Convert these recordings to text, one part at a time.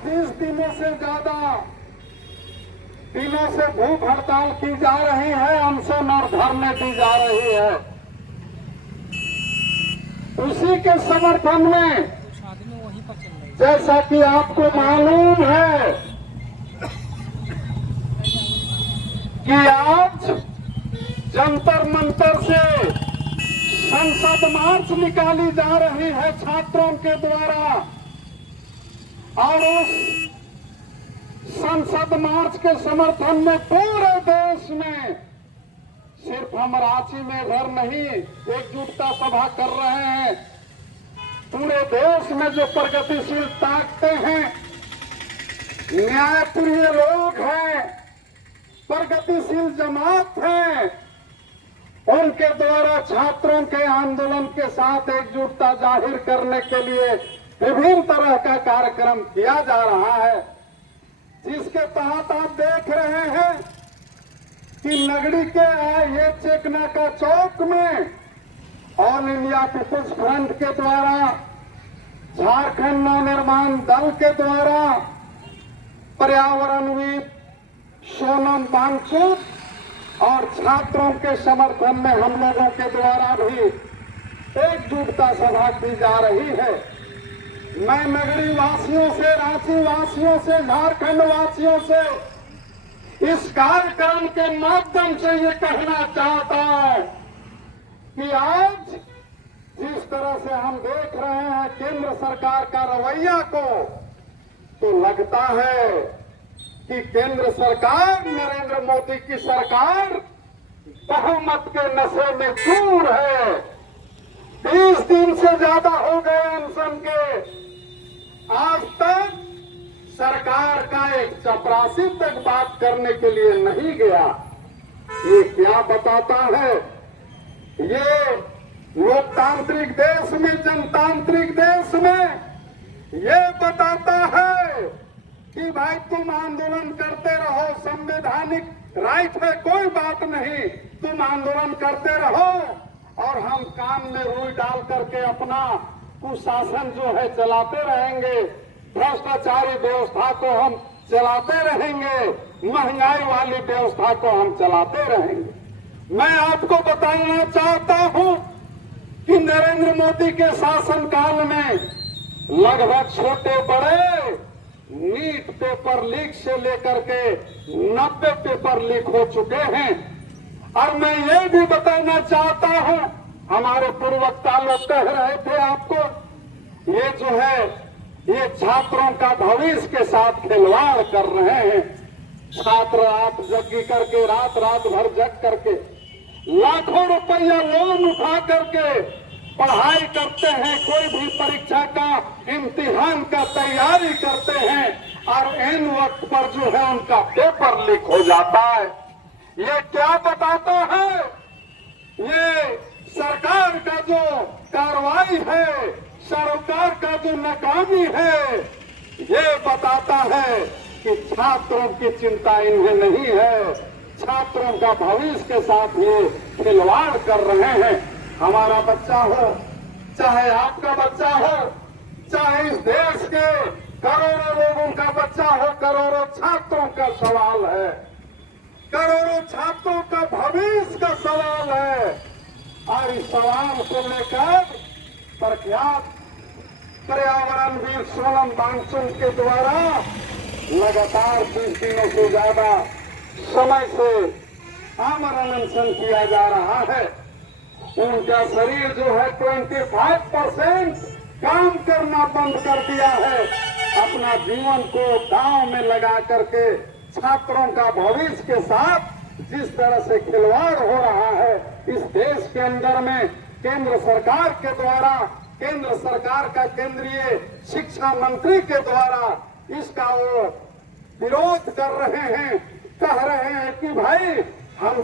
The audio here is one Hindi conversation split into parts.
20 दिनों से ज्यादा दिनों से भूख हड़ताल की जा रही है, अनशन और धरने दी जा रही है। उसी के समर्थन में जैसा कि आपको मालूम है कि आज जंतर मंतर से संसद मार्च निकाली जा रही है छात्रों के द्वारा, और उस संसद मार्च के समर्थन में पूरे देश में, सिर्फ हम रांची में इधर नहीं, एकजुटता सभा कर रहे हैं। पूरे देश में जो प्रगतिशील ताकतें हैं, न्यायप्रिय लोग हैं, प्रगतिशील जमात है, उनके द्वारा छात्रों के आंदोलन के साथ एकजुटता जाहिर करने के लिए विभिन्न तरह का कार्यक्रम किया जा रहा है, जिसके तहत आप देख रहे हैं कि नगरी के ये चेकनाका चौक में ऑल इंडिया पीपुल्स फ्रंट के द्वारा, झारखंड नवनिर्माण दल के द्वारा, पर्यावरणविद सोनम वांगचुक और छात्रों के समर्थन में हम लोगों के द्वारा भी एकजुटता सभा की जा रही है। मैं नगरी वासियों से, रांची वासियों से, झारखंड वासियों से इस कार्यक्रम के माध्यम से ये कहना चाहता हूं कि आज जिस तरह से हम देख रहे हैं केंद्र सरकार का रवैया को, तो लगता है कि केंद्र सरकार, नरेंद्र मोदी की सरकार बहुमत के नशे में चूर है। 20 दिन से ज्यादा हो गए अनशन के, आज तक सरकार का एक चपरासी तक बात करने के लिए नहीं गया। ये क्या बताता है? ये लोकतांत्रिक देश में, जनतांत्रिक देश में ये बताता है कि भाई तुम आंदोलन करते रहो, संवैधानिक राइट है, कोई बात नहीं, तुम आंदोलन करते रहो और हम काम में रुई डाल करके अपना कुशासन जो है चलाते रहेंगे, भ्रष्टाचारी व्यवस्था को हम चलाते रहेंगे, महंगाई वाली व्यवस्था को हम चलाते रहेंगे। मैं आपको बताना चाहता हूं कि नरेंद्र मोदी के शासनकाल में लगभग छोटे बड़े नीट पेपर लीक से लेकर के 90 पेपर लीक हो चुके हैं। और मैं ये भी बताना चाहता हूं, हमारे पूर्ववक्ता लोग कह रहे थे आपको, ये जो है ये छात्रों का भविष्य के साथ खिलवाड़ कर रहे हैं। छात्र रात जगी करके, रात रात भर जग करके लाखों रुपया लोन उठा करके पढ़ाई करते हैं, कोई भी परीक्षा का, इम्तिहान का तैयारी करते हैं, और इन वक्त पर जो है उनका पेपर लीक हो जाता है। ये क्या बताता है? ये सरकार का जो कार्रवाई है, सरकार का जो नाकामी है, ये बताता है कि छात्रों की चिंता इन्हें नहीं है, छात्रों का भविष्य के साथ ये खिलवाड़ कर रहे हैं। हमारा बच्चा हो, चाहे आपका बच्चा हो, चाहे इस देश के करोड़ों लोगों का बच्चा हो, करोड़ों छात्रों का सवाल है, करोड़ों छात्रों का भविष्य का सवाल है। और इस सवाल को लेकर प्रख्यात पर्यावरणविद सोनम वांगचुक के द्वारा लगातार 20 दिनों से ज्यादा समय से आमरण अनशन किया जा रहा है। उनका शरीर जो है 25% काम करना बंद कर दिया है, अपना जीवन को दांव में लगा करके छात्रों का भविष्य के साथ जिस तरह से खिलवाड़ हो रहा है इस देश के अंदर में, केंद्र सरकार के द्वारा, केंद्र सरकार का केंद्रीय शिक्षा मंत्री के द्वारा इसका वो विरोध कर रहे हैं, कह रहे हैं कि भाई हम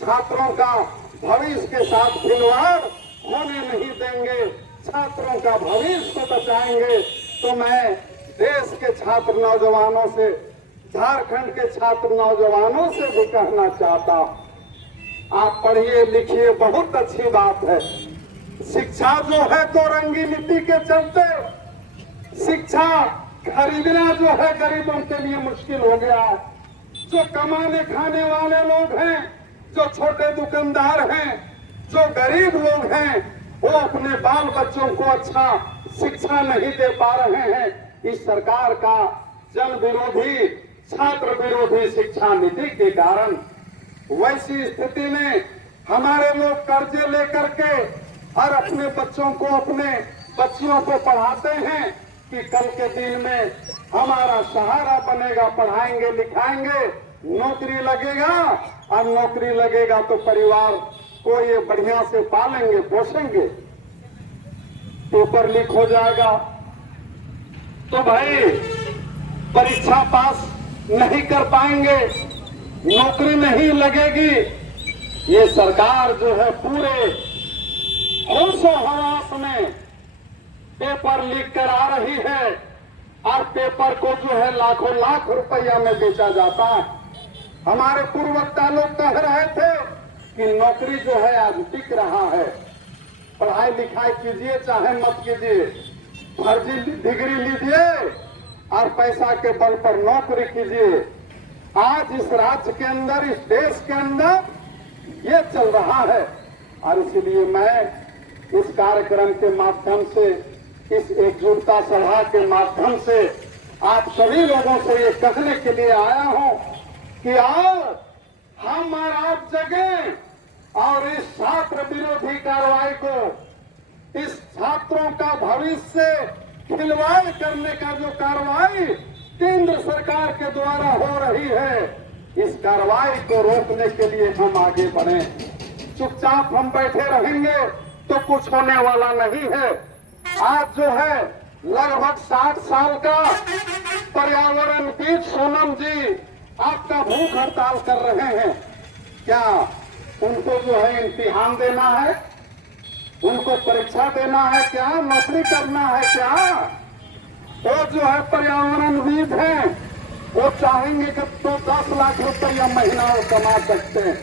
छात्रों का भविष्य के साथ खिलवाड़ होने नहीं देंगे, छात्रों का भविष्य को बचाएंगे। तो मैं देश के छात्र नौजवानों से, झारखंड के छात्र नौजवानों से भी कहना चाहता हूं, आप पढ़िए लिखिए, बहुत अच्छी बात है। शिक्षा जो है तो रंगी नीति के चलते शिक्षा खरीदना जो है गरीबों के लिए मुश्किल हो गया है। जो कमाने खाने वाले लोग हैं, जो छोटे दुकानदार हैं, जो गरीब लोग हैं, वो अपने बाल बच्चों को अच्छा शिक्षा नहीं दे पा रहे हैं। इस सरकार का जन विरोधी, छात्र विरोधी शिक्षा नीति के कारण वैसी स्थिति में हमारे लोग कर्जे लेकर के और अपने बच्चों को, अपने बच्चियों को पढ़ाते हैं कि कल के दिन में हमारा सहारा बनेगा, पढ़ाएंगे लिखाएंगे, नौकरी लगेगा, और नौकरी लगेगा तो परिवार को ये बढ़िया से पालेंगे पोसेंगे। पेपर लीक हो जाएगा तो भाई परीक्षा पास नहीं कर पाएंगे, नौकरी नहीं लगेगी। ये सरकार जो है पूरे होशो हवास में पेपर लीक करा रही है और पेपर को जो है लाखों लाख रुपया में बेचा जाता है। हमारे पूर्ववक्ता लोग कह रहे थे कि नौकरी जो है आज टिक रहा है, पढ़ाई लिखाई कीजिए चाहे मत कीजिए, फर्जी डिग्री लीजिए और पैसा के बल पर नौकरी कीजिए। आज इस राज्य के अंदर, इस देश के अंदर ये चल रहा है। और इसलिए मैं इस कार्यक्रम के माध्यम से, इस एकजुटता सभा के माध्यम से आप सभी लोगों से ये कहने के लिए आया हूं कि आओ हम और आप जगें और इस छात्र विरोधी कार्रवाई को, इस छात्रों का भविष्य से खिलवाड़ करने का जो कार्रवाई केंद्र सरकार के द्वारा हो रही है, इस कार्रवाई को रोकने के लिए हम आगे बढ़े। चुपचाप हम बैठे रहेंगे तो कुछ होने वाला नहीं है। आज जो है लगभग 60 साल का पर्यावरणविद सोनम जी आपका भूख हड़ताल कर रहे हैं। क्या उनको जो है इम्तिहान देना है, उनको परीक्षा देना है क्या, नौकरी करना है क्या? वो जो है पर्यावरणविद हैं, वो चाहेंगे कि तो 10 लाख रुपया महीना वो कमा सकते हैं,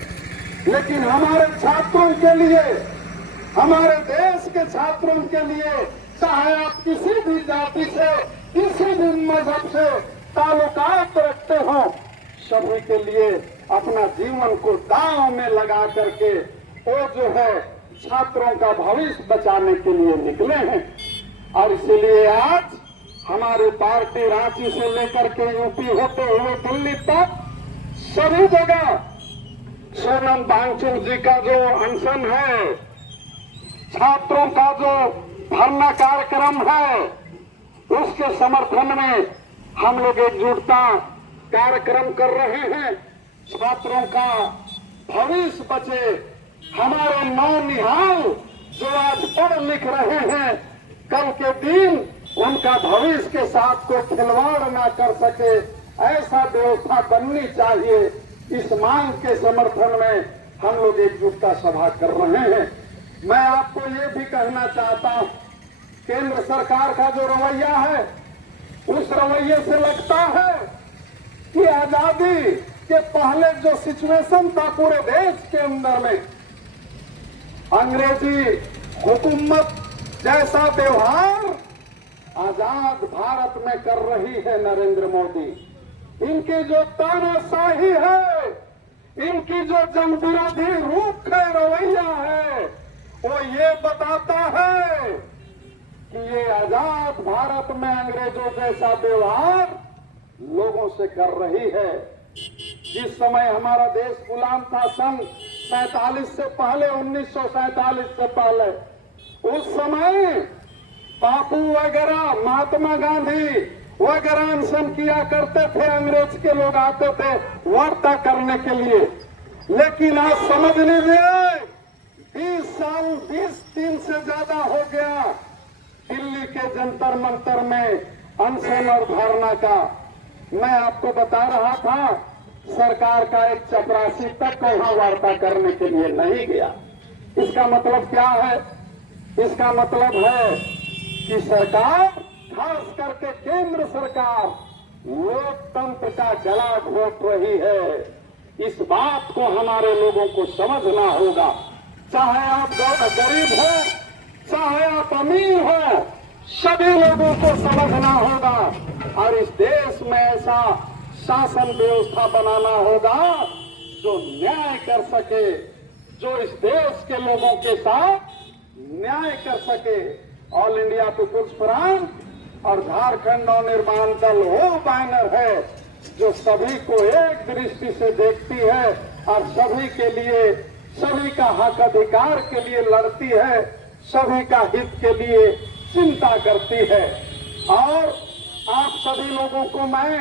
लेकिन हमारे छात्रों के लिए, हमारे देश के छात्रों के लिए, चाहे आप किसी भी जाति से, किसी भी मजहब से ताल्लुकात रखते हो, सभी के लिए अपना जीवन को दांव में लगा करके वो जो है छात्रों का भविष्य बचाने के लिए निकले हैं। और इसलिए आज हमारी पार्टी रांची से लेकर के यूपी होते हुए दिल्ली तक सभी जगह सोनम वांगचुक जी का जो अनशन है, छात्रों का जो धरना कार्यक्रम है, उसके समर्थन में हम लोग एकजुटता कार्यक्रम कर रहे हैं। छात्रों का भविष्य बचे, हमारे नौनिहाल जो आज पढ़ लिख रहे हैं, कल के दिन उनका भविष्य के साथ कोई खिलवाड़ ना कर सके, ऐसा व्यवस्था बननी चाहिए। इस मांग के समर्थन में हम लोग एकजुटता सभा कर रहे हैं। मैं आपको ये भी कहना चाहता हूं, केंद्र सरकार का जो रवैया है, उस रवैये से लगता है कि आजादी के पहले जो सिचुएशन था पूरे देश के अंदर में, अंग्रेजी हुकूमत जैसा व्यवहार आजाद भारत में कर रही है नरेंद्र मोदी। इनकी जो तानाशाही है, इनकी जो जन विरोधी रूप है, रवैया है, वो ये बताता है कि ये आजाद भारत में अंग्रेजों जैसा व्यवहार लोगों से कर रही है। जिस समय हमारा देश गुलाम था सन 47 से पहले, 1947 से पहले, उस समय बापू वगैरह, महात्मा गांधी वगैरह अनशन किया करते थे, अंग्रेज के लोग आते थे वार्ता करने के लिए। लेकिन आज समझ लीजिए 20 साल, 20 दिन से ज्यादा हो गया दिल्ली के जंतर मंतर में अनशन और धरना का। मैं आपको बता रहा था, सरकार का एक चपरासी तक वहां वार्ता करने के लिए नहीं गया। इसका मतलब क्या है? इसका मतलब है कि सरकार, खास करके केंद्र सरकार, लोकतंत्र का गला घोट रही है। इस बात को हमारे लोगों को समझना होगा। चाहे आप गरीब हो, चाहे आप अमीर हो, सभी लोगों को समझना होगा और इस देश में ऐसा शासन व्यवस्था बनाना होगा जो न्याय कर सके, जो इस देश के लोगों के साथ न्याय कर सके। ऑल इंडिया पीपुल्स फ्रंट और झारखंड नवनिर्माण दल वो बैनर है जो सभी को एक दृष्टि से देखती है और सभी के लिए, सभी का हक अधिकार के लिए लड़ती है, सभी का हित के लिए चिंता करती है। और आप सभी लोगों को मैं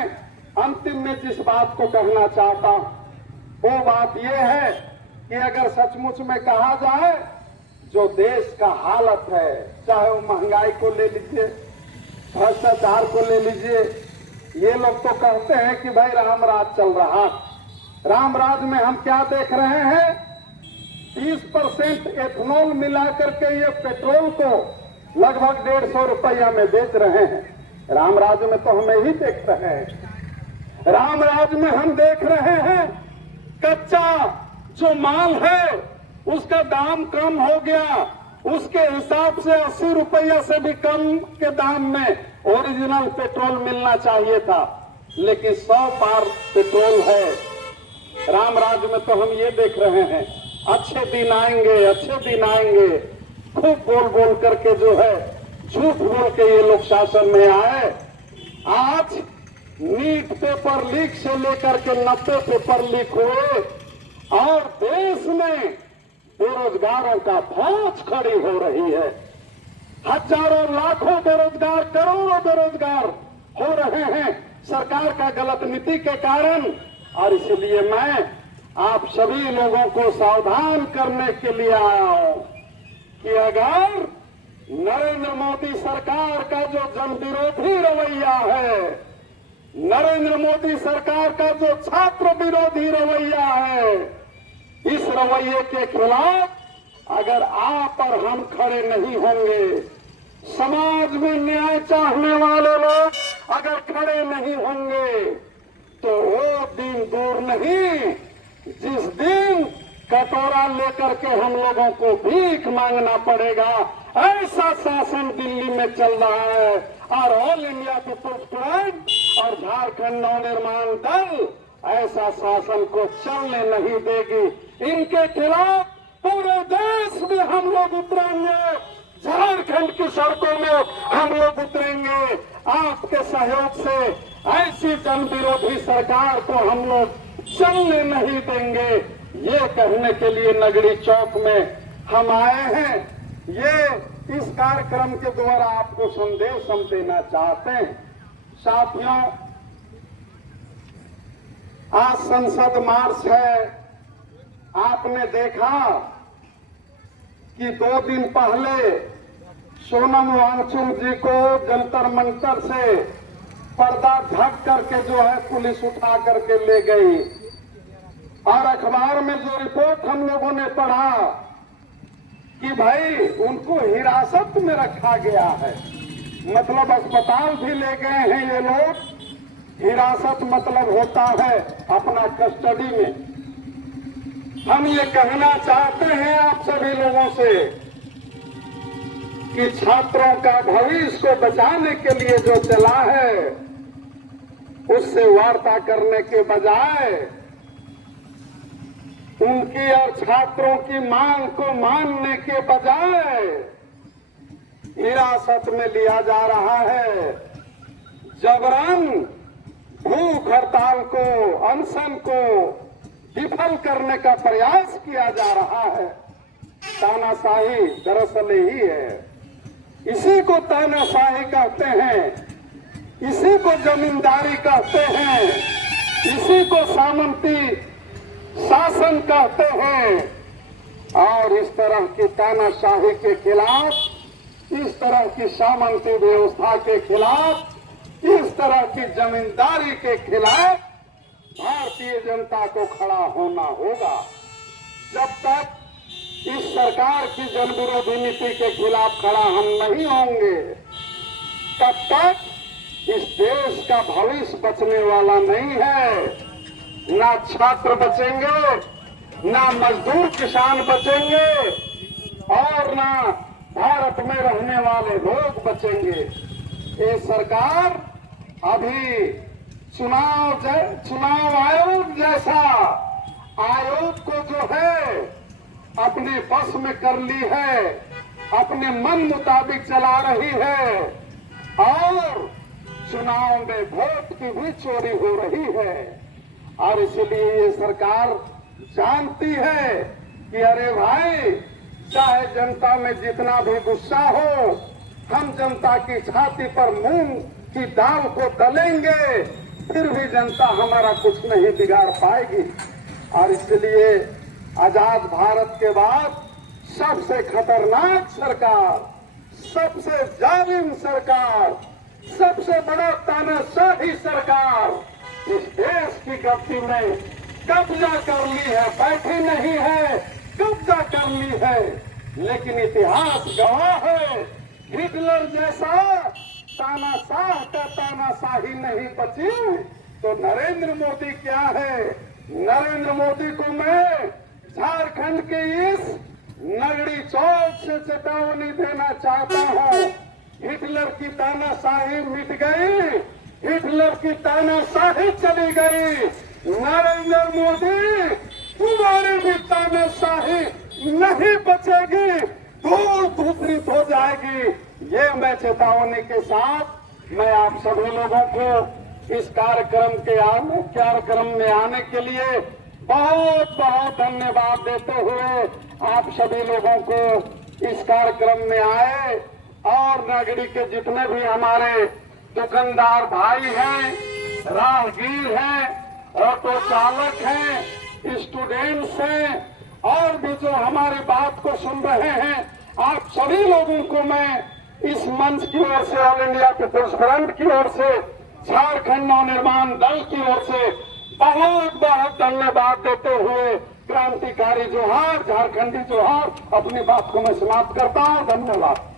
अंतिम में जिस बात को कहना चाहता हूं वो बात यह है कि अगर सचमुच में कहा जाए जो देश का हालत है, चाहे वो महंगाई को ले लीजिए, भ्रष्टाचार को ले लीजिए, ये लोग तो कहते हैं कि भाई राम राज चल रहा। राम राज में हम क्या देख रहे हैं? 30% एथनॉल मिलाकर के ये पेट्रोल को लगभग 150 रुपया में बेच रहे हैं। राम राज में तो हमें ही देख रहे हैं। राम राज में हम देख रहे हैं कच्चा जो माल है उसका दाम कम हो गया, उसके हिसाब से 80 रुपया से भी कम के दाम में ओरिजिनल पेट्रोल मिलना चाहिए था, लेकिन 100 पार पेट्रोल है। राम राज में तो हम ये देख रहे हैं अच्छे दिन आएंगे, अच्छे दिन आएंगे, खूब बोल बोल करके जो है झूठ बोल के ये लोग शासन में आए। आज नीट पेपर लीक से लेकर के 90 पेपर लीक हुए और देश में बेरोजगारों का फौज खड़ी हो रही है। हजारों लाखों बेरोजगार, करोड़ों बेरोजगार हो रहे हैं सरकार का गलत नीति के कारण। और इसलिए मैं आप सभी लोगों को सावधान करने के लिए आया हूं कि अगर नरेंद्र मोदी सरकार का जो जन विरोधी रवैया है, नरेंद्र मोदी सरकार का जो छात्र विरोधी रवैया है, इस रवैये के खिलाफ अगर आप और हम खड़े नहीं होंगे, समाज में न्याय चाहने वाले लोग अगर खड़े नहीं होंगे, तो वो दिन दूर नहीं जिस दिन कटोरा लेकर के हम लोगों को भीख मांगना पड़ेगा। ऐसा शासन दिल्ली में चल रहा है और ऑल इंडिया पीपुल्स फ्रंट और झारखंड नवनिर्माण दल ऐसा शासन को चलने नहीं देगी। इनके खिलाफ पूरे देश में हम लोग उतरेंगे, झारखंड की सड़कों में हम लोग उतरेंगे। आपके सहयोग से ऐसी जन विरोधी सरकार को हम लोग चलने नहीं देंगे। ये कहने के लिए नगरी चौक में हम आए हैं। ये इस कार्यक्रम के द्वारा आपको संदेश हम देना चाहते हैं। साथियों, आज संसद मार्च है। आपने देखा कि 2 दिन पहले सोनम वांगचुक जी को जंतर मंतर से पर्दा ढक करके जो है पुलिस उठा करके ले गई और अखबार में जो रिपोर्ट हम लोगों ने पढ़ा कि भाई उनको हिरासत में रखा गया है, मतलब अस्पताल भी ले गए हैं ये लोग। हिरासत मतलब होता है अपना कस्टडी में। हम ये कहना चाहते हैं आप सभी लोगों से कि छात्रों का भविष्य को बचाने के लिए जो चला है उससे वार्ता करने के बजाय उनकी और छात्रों की मांग को मानने के बजाय हिरासत में लिया जा रहा है। जबरन भूख हड़ताल को, अनशन को विफल करने का प्रयास किया जा रहा है। तानाशाही दरअसल यही है, इसी को तानाशाही कहते हैं, इसी को जमींदारी कहते हैं, इसी को सामंती शासन कहते हैं। और इस तरह की तानाशाही के खिलाफ, इस तरह की सामंती व्यवस्था के खिलाफ, इस तरह की जमींदारी के खिलाफ भारतीय जनता को खड़ा होना होगा। जब तक इस सरकार की जन विरोधी नीति के खिलाफ खड़ा हम नहीं होंगे, तब तक इस देश का भविष्य बचने वाला नहीं है। ना छात्र बचेंगे, ना मजदूर किसान बचेंगे और ना भारत में रहने वाले लोग बचेंगे। ये सरकार अभी चुनाव आयोग जैसा आयोग को जो है अपने बस में कर ली है, अपने मन मुताबिक चला रही है और चुनाव में वोट की भी चोरी हो रही है। और इसलिए ये सरकार जानती है कि अरे भाई, चाहे जनता में जितना भी गुस्सा हो, हम जनता की छाती पर मूंग की दाल को तलेंगे, फिर भी जनता हमारा कुछ नहीं बिगाड़ पाएगी। और इसलिए आजाद भारत के बाद सबसे खतरनाक सरकार, सबसे जालिम सरकार, सबसे बड़ा तानाशाही सरकार इस देश की गद्दी में कब्जा कर ली है। बैठी नहीं है, कब्जा कर ली है। लेकिन इतिहास गवाह है, हिटलर जैसा तानाशाह का तानाशाही नहीं बची तो नरेंद्र मोदी क्या है। नरेंद्र मोदी को मैं झारखंड के इस नगड़ी चौक से चेतावनी देना चाहता हूँ। हिटलर की तानाशाही मिट गई, हिटलर की तानाशाही चली गई। नरेंद्र मोदी, तुम्हारी भी तानाशाही नहीं बचेगी, धूल धूसरित हो जाएगी। ये मैं चेतावनी के साथ मैं आप सभी लोगों को इस कार्यक्रम में आने के लिए बहुत बहुत धन्यवाद देते हुए आप सभी लोगों को इस कार्यक्रम में आए और नगरी के जितने भी हमारे दुकानदार भाई हैं, राहगीर हैं, ऑटो चालक हैं, स्टूडेंट्स हैं और भी जो हमारी बात को सुन रहे हैं, आप सभी लोगों को मैं इस मंच की ओर से, ऑल इंडिया पीपुल्स फ्रंट की ओर से, झारखंड नवनिर्माण दल की ओर से बहुत बहुत धन्यवाद देते हुए क्रांतिकारी जोहार, झारखंडी जोहार, अपनी बात को मैं समाप्त करता हूँ। धन्यवाद।